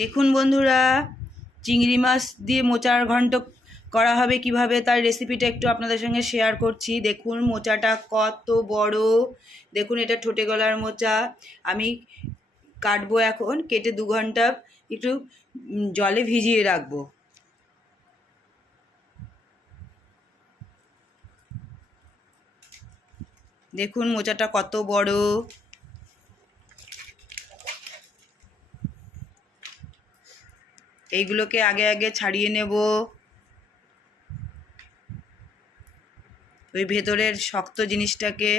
দেখুন বন্ধুরা, চিংড়ি মাছ দিয়ে মোচার ঘন্ট করা হবে কিভাবে তার রেসিপিটা একটু আপনাদের সঙ্গে শেয়ার করছি। দেখুন মোচাটা কত বড়, দেখুন এটা ঠোঁটে গলার মোচা। আমি কাটবো, এখন কেটে 2 ঘন্টা একটু জলে ভিজিয়ে রাখবো। দেখুন মোচাটা কত বড়। এইগুলোকে আগে আগে ছাড়িয়ে নেব, ওই ভেতরের শক্ত জিনিসটাকে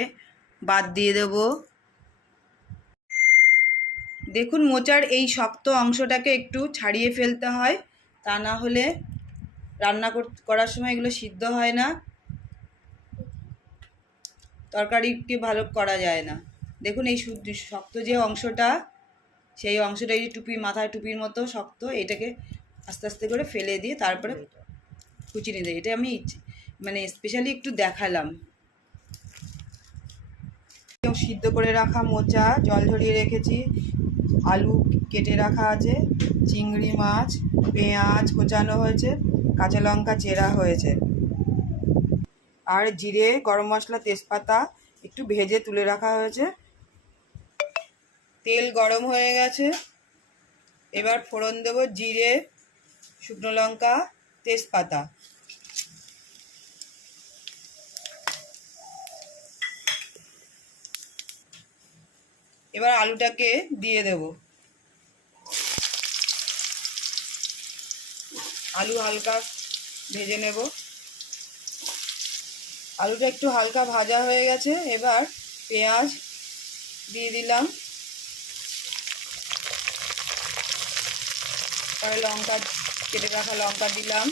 বাদ দিয়ে দেব। দেখুন মোচার এই শক্ত অংশটাকে একটু ছাড়িয়ে ফেলতে হয়, তা না হলে রান্না করার সময় এগুলো সিদ্ধ হয় না, তরকারিকে ভালো করা যায় না। দেখুন এই শক্ত যে অংশটা, সেই অংশটা এই টুপি, মাথায় টুপির মতো শক্ত, এটাকে আস্তে আস্তে করে ফেলে দিয়ে তারপরে কুচি নিতে। এটা আমি মানে স্পেশালি একটু দেখালাম। সিদ্ধ করে রাখা মোচা জল ঝরিয়ে রেখেছি, আলু কেটে রাখা আছে, চিংড়ি মাছ, পেঁয়াজ কোচানো হয়েছে, কাঁচা লঙ্কা চেরা হয়েছে, আর জিরে, গরম মশলা, তেজপাতা একটু ভেজে তুলে রাখা হয়েছে। তেল গরম হয়ে গেছে, এবার ফোড়ন দেবো জিরে, শুকনো লঙ্কা, তেজপাতা। এবার আলুটাকে দিয়ে দেব। আলু হালকা ভেজে নেব। আলুটা একটু হালকা ভাজা হয়ে গেছে, এবার পেঁয়াজ দিয়ে দিলাম, তারপরে লঙ্কা, কেটে রাখা লঙ্কা দিলাম।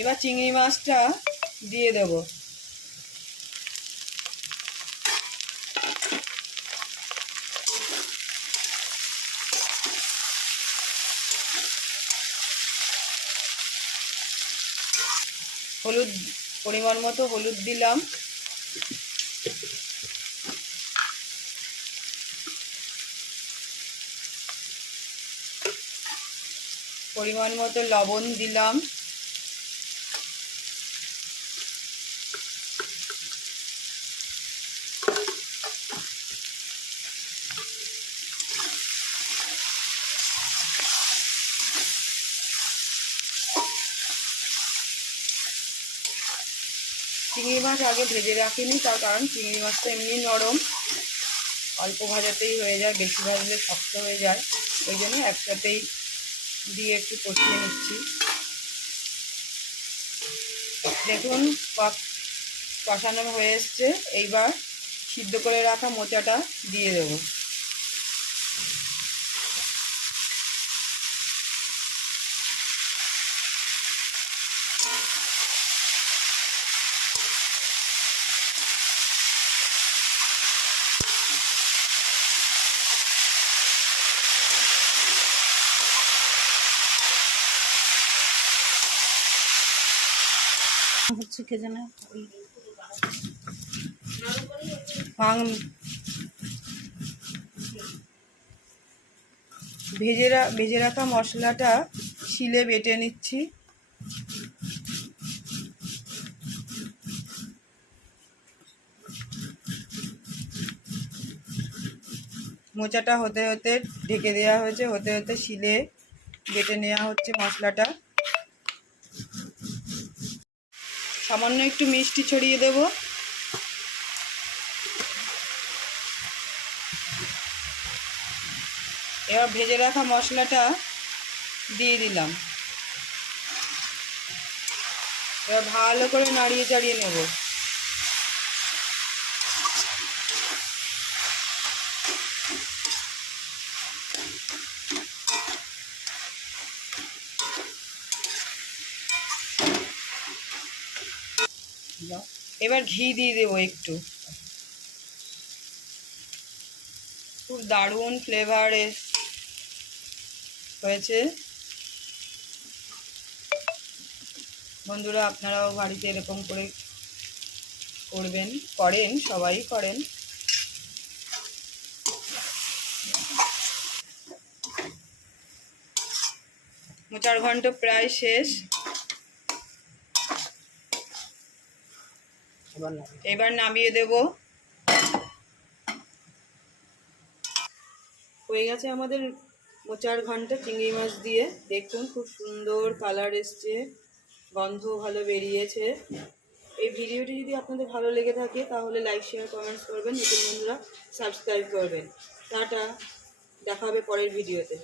এবার চিংড়ি মাছটা দিয়ে দেব। হলুদ, পরিমাণ মতো হলুদ দিলাম। পরিমাণ মতো লবণ দিলাম। চিংড়ি মাছ আগে ভেজে রাখিনি, তার কারণ চিংড়ি মাছটা এমনি নরম, অল্প ভাজাতেই হয়ে যায়, বেশি ভাজলে শক্ত হয়ে যায়, ওই জন্য একসাথেই দিয়ে একটু কষিয়ে নিচ্ছি। দেখুন কষানো হয়ে এসছে, এইবার সিদ্ধ করে রাখা মোচাটা দিয়ে দেব। হচ্ছে কে জানে ভেজে রাখা মশলাটা শিলে বেটে নিচ্ছি। মোচাটা হতে হতে ঢেকে দেওয়া হয়েছে, হতে হতে শিলে বেটে নেওয়া হচ্ছে মশলাটা। সামান্য একটু মিষ্টি ছড়িয়ে দেব। এবার ভেজে রাখা মশলাটা দিয়ে দিলাম। এবার ভালো করে নাড়িয়ে চাড়িয়ে নেব। এবার ঘি দিয়ে দেবো একটু, খুব দারুণ ফ্লেভার হয়েছে। বন্ধুরা আপনারাও বাড়িতে এরকম করে করেন, সবাই করেন। মোচার ঘন্ট প্রায় শেষ। এবার নামিয়ে দেব। হয়ে গেছে আমাদের মোচার ঘন্ট চিংড়ি মাছ দিয়ে। দেখুন খুব সুন্দর কালার এসছে, গন্ধ ভালো বেরিয়েছে। এই ভিডিওটি যদি আপনাদের ভালো লেগে থাকে তাহলে লাইক শেয়ার কমেন্টস করবেন, নতুন বন্ধুরা সাবস্ক্রাইব করবেন। টাটা, দেখা হবে পরের ভিডিওতে।